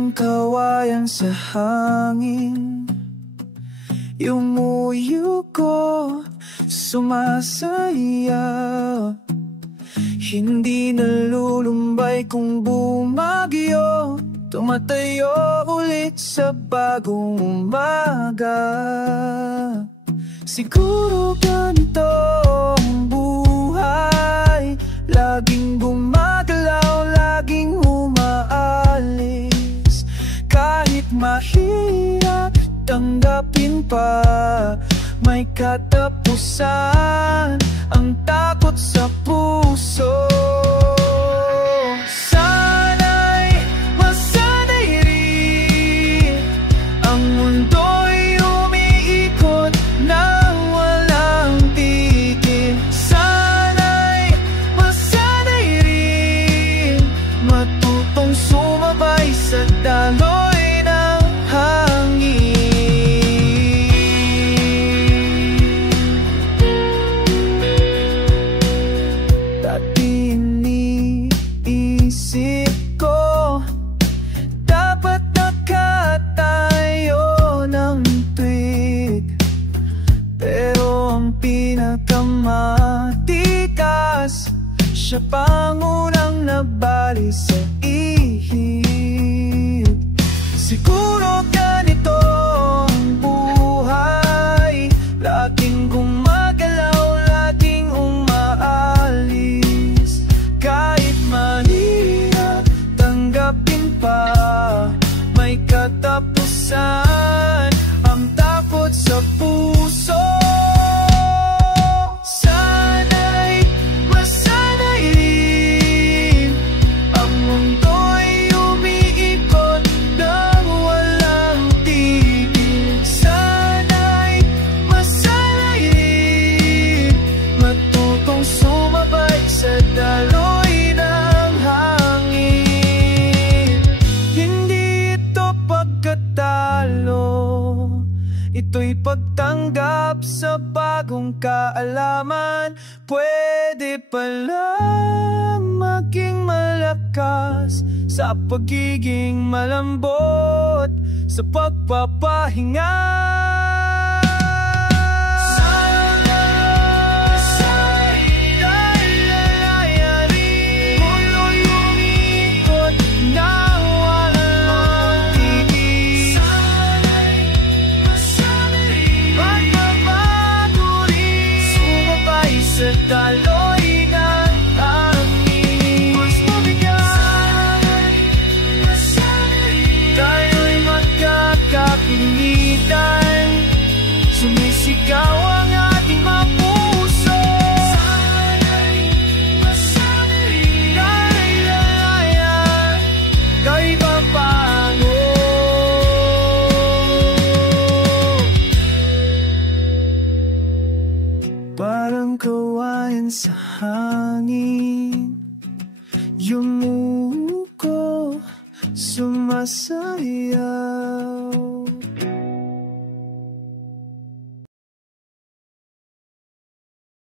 Parang kawayan sa hangin, yung muyo ko sumasaya. Hindi nalulumbay kung bumagyo, tumatayo ulit sa bagong umaga. Siguro ganito ang buhay, laging gumagalaw, laging umaalis. Kahit mahirap, tanggapin pa, may katapusan ang takot sa puso. Sana'y masanay rin, ang mundo'y umiikot nang walang tigil. Sana'y masanay rin, matutong sumabay sa daloy ng hangin. Dati iniisip ko, dapat nakatayo ng tuwid. Pero ang pinakamatikas, siya pangunang nabali sa ihip. Siguro ganito ang buhay, laging gumagalaw, laging umaalis. Kahit mahirap, tanggapin pa, may katapusan ang takot sa puso. Sana'y masanay rin, ang mundo'y umiikot nang walang tigil. Sana'y masanay rin, matutong sumabay sa daloy ng hangin. Hindi ito pagkatalo, ito'y pagtanggap sa bagong kaalaman. Pwede palang maging malakas sa pagiging malambot, sa pagpapahinga. Daloy ng hangin, mas mabigat, tayo'y magkakapinitan. Sumisigaw ang ating mga puso. Kahit papaano, parang kawayan sa hangin, yung muko sumasaya.